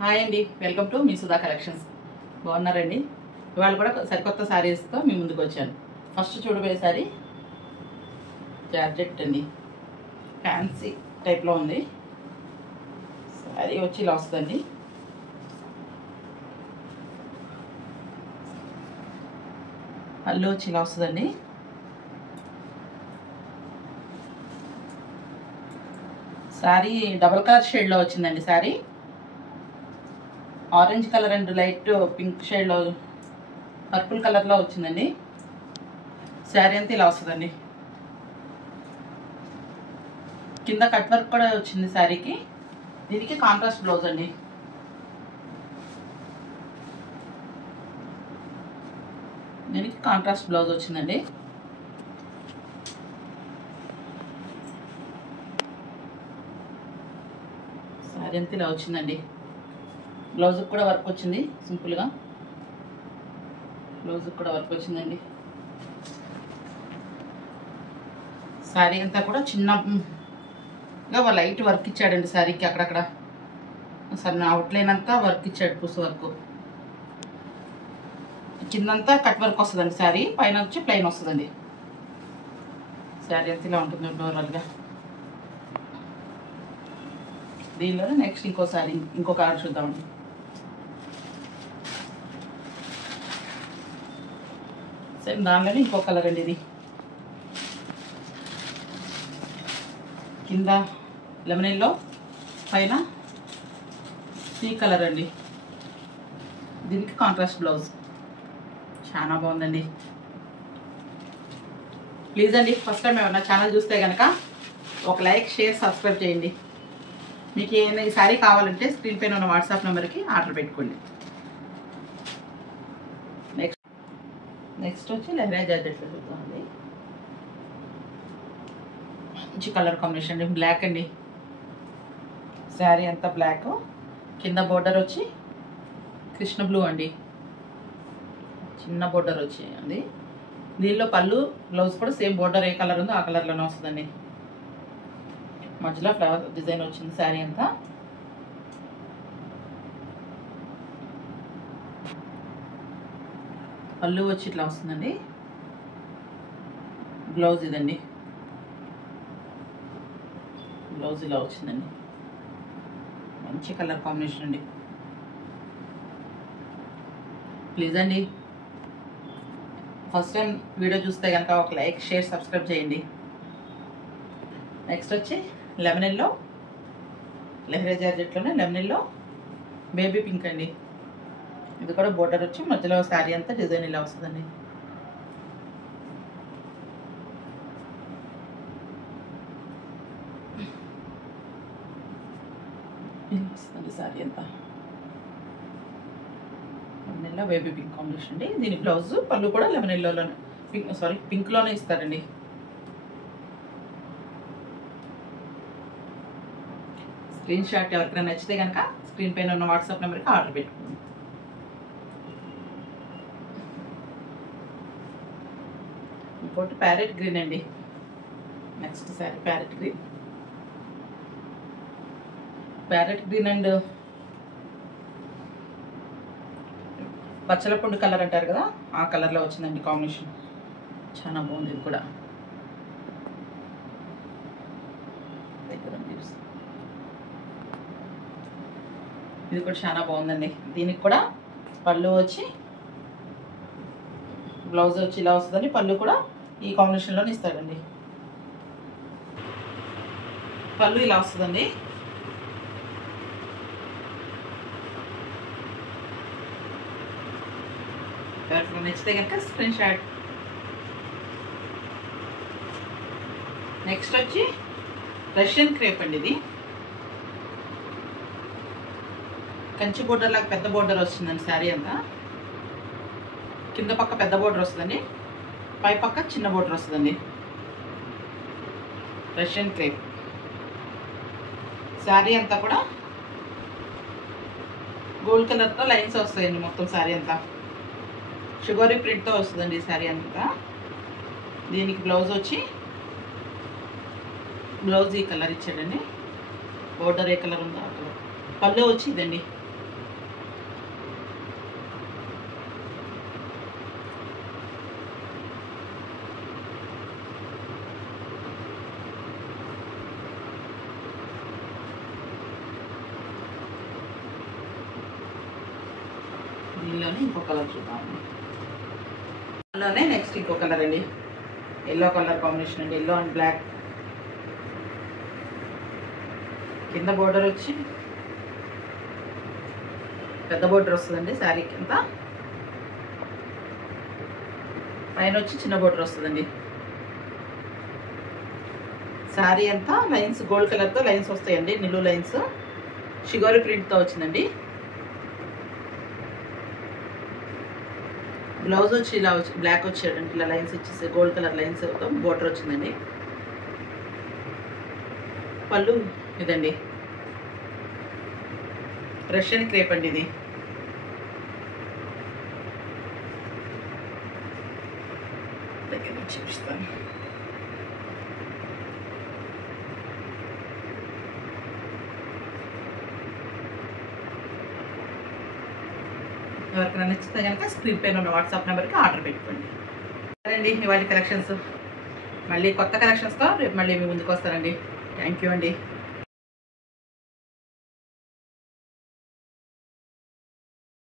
Hi అండి, welcome to me Sudha collections. బాగున్నారండి? ఇవాళ కూడా సరికొత్త శారీస్తో మీ ముందుకు వచ్చాను. ఫస్ట్ చూడబోయే శారీ జార్జెట్ అండి, ఫ్యాన్సీ టైప్లో ఉంది. శారీ వచ్చి ఇలా వస్తుందండి. పళ్ళు వచ్చి ఇలా వస్తుందండి. శారీ డబల్ కలర్ షేడ్లో వచ్చిందండి. Sari orange colour and light pink షేడ్లో పర్పుల్ కలర్లో వచ్చిందండి. శారీ అంతా ఇలా వస్తుందండి. కింద కట్ వర్క్ కూడా వచ్చింది శారీకి. దీనికి కాంట్రాస్ట్ బ్లౌజ్ అండి. దీనికి కాంట్రాస్ట్ బ్లౌజ్ వచ్చిందండి. శారీ అంతా ఇలా వచ్చిందండి. బ్లౌజ్కి కూడా వర్క్ వచ్చింది. సింపుల్గా బ్లౌజ్కి కూడా వర్క్ వచ్చిందండి. శారీ అంతా కూడా చిన్నగా లైట్ వర్క్ ఇచ్చాడండి. శారీకి అక్కడక్కడ సన్న అవుట్లైన్ అంతా వర్క్ ఇచ్చాడు, పుసు వర్క్. కిందంతా కట్ వర్క్ వస్తుందండి. శారీ పైన వచ్చి ప్లెయిన్ వస్తుందండి. శారీ అంతా ఇలా ఉంటుంది ఓవరాల్గా. దీనిలోనే నెక్స్ట్ ఇంకో శారీ, ఇంకో కలర్ చూద్దామండి. సేమ్ దానిలోనే ఇంకో కలర్ అండి. ఇది కింద లెమన్ ఎల్లో, పైన సీ కలర్ అండి. దీనికి కాంట్రాస్ట్ బ్లౌజ్. చాలా బాగుందండి. ప్లీజ్ అండి, ఫస్ట్ టైం ఏమన్నా ఛానల్ చూస్తే కనుక ఒక లైక్, షేర్, సబ్స్క్రైబ్ చేయండి. మీకు ఏమైనా ఈ శారీ కావాలంటే స్క్రీన్ పైన ఉన్న వాట్సాప్ నెంబర్కి ఆర్డర్ పెట్టుకోండి. నెక్స్ట్ వచ్చి లెహరియా జార్జెట్లో చూద్దామండి. మంచి కలర్ కాంబినేషన్ అండి, బ్లాక్ అండి. శారీ అంతా బ్లాక్, కింద బోర్డర్ వచ్చి కృష్ణ బ్లూ అండి. చిన్న బోర్డర్ వచ్చి అండి. దీనిలో పళ్ళు, బ్లౌజ్ కూడా సేమ్ బోర్డర్ ఏ కలర్ ఉందో ఆ కలర్లోనే వస్తుందండి. మధ్యలో ఫ్లవర్ డిజైన్ వచ్చింది శారీ అంతా. పళ్ళు వచ్చి ఇట్లా వస్తుందండి. బ్లౌజ్ ఇదండి. బ్లౌజ్ ఇలా వచ్చిందండి. మంచి కలర్ కాంబినేషన్ అండి. ప్లీజ్ అండి, ఫస్ట్ టైం వీడియో చూస్తే కనుక ఒక లైక్, షేర్, సబ్స్క్రైబ్ చేయండి. నెక్స్ట్ వచ్చి లెమన్ ఎల్లో, లెహరియా జార్జెట్లోనే లెమన్ ఎల్లో బేబీ పింక్ అండి. ఇది కూడా బోర్డర్ వచ్చి మధ్యలో శారీ అంతా డిజైన్ ఇలా వస్తుందండి. వస్తుంది శారీ అంతా. Lemon yellow baby pink combination అండి. దీని బ్లౌజ్, పళ్ళు కూడా లెమన్ ఎల్లోలోనే, పింక్లోనే ఇస్తారండి. స్క్రీన్ షాట్ ఎవరికైనా నచ్చితే కనుక స్క్రీన్ పైన ఉన్న వాట్సాప్ నెంబర్కి ఆర్డర్ పెట్టుకోండి. ఇంకోటి ప్యారెట్ గ్రీన్ అండి. Next sari parrot green. Parrot green and పచ్చలపండు కలర్ అంటారు కదా, ఆ కలర్లో వచ్చిందండి కాంబినేషన్. చాలా బాగుంది. ఇది కూడా చాలా బాగుందండి. దీనికి కూడా పళ్ళు వచ్చి, బ్లౌజ్ వచ్చి ఇలా వస్తుందండి. పళ్ళు కూడా ఈ కాంబినేషన్లోనే ఇస్తాడండి. పళ్ళు ఇలా వస్తుందండి. ఎవరికైనా నచ్చితే కనుక స్క్రీన్ షాట్. నెక్స్ట్ వచ్చి రష్యన్ క్రేప్ అండి. ఇది కంచి బోర్డర్ లాగా పెద్ద బోర్డర్ వస్తుందండి. శారీ అంతా కింద పక్క పెద్ద బోర్డర్ వస్తుందండి, పై పక్క చిన్న బోర్డర్ వస్తుందండి. Russian crepe. శారీ అంతా కూడా గోల్డ్ కలర్తో లైన్స్ వస్తాయండి. మొత్తం శారీ అంతా షుగరీ ప్రింట్తో వస్తుందండి శారీ అంతా. దీనికి బ్లౌజ్ వచ్చి, బ్లౌజ్ ఈ కలర్ ఇచ్చాడండి. బోర్డర్ ఏ కలర్ ఉందో ఆ కలర్. పళ్ళు వచ్చి ఇదండి. దీనిలోనే ఇంకో కలర్ చూద్దాం. అందులోనే నెక్స్ట్ ఇంకో కలర్ అండి, ఎల్లో కలర్ కాంబినేషన్ అండి, ఎల్లో అండ్ బ్లాక్. కింద బోర్డర్ వచ్చి పెద్ద బోర్డర్ వస్తుందండి శారీకి అంతా, పైన వచ్చి చిన్న బోర్డర్ వస్తుందండి. శారీ అంతా లైన్స్ గోల్డ్ కలర్తో లైన్స్ వస్తాయండి, నిలువు లైన్స్. షిగోరి ప్రింట్తో వచ్చిందండి. బ్లౌజ్ వచ్చి ఇలా వచ్చి బ్లాక్ వచ్చాడండి, ఇలా లైన్స్ వచ్చేసి గోల్డ్ కలర్ లైన్స్ బోర్డర్ వచ్చిందండి. పళ్ళు ఇదండి, రష్యన్ క్రేప్ అండి ఇది. దగ్గర నుంచి చూపిస్తాను. ఎవరికైనా నచ్చితే కనుక స్క్రీన్ పైన ఉన్న వాట్సాప్ నెంబర్కి ఆర్డర్ పెట్టుకోండి. సరేండి, ఇవాళ కలెక్షన్స్. మళ్ళీ కొత్త కలెక్షన్స్తో రేపు మళ్ళీ మీ ముందుకు వస్తానండి. థ్యాంక్ యూ అండి.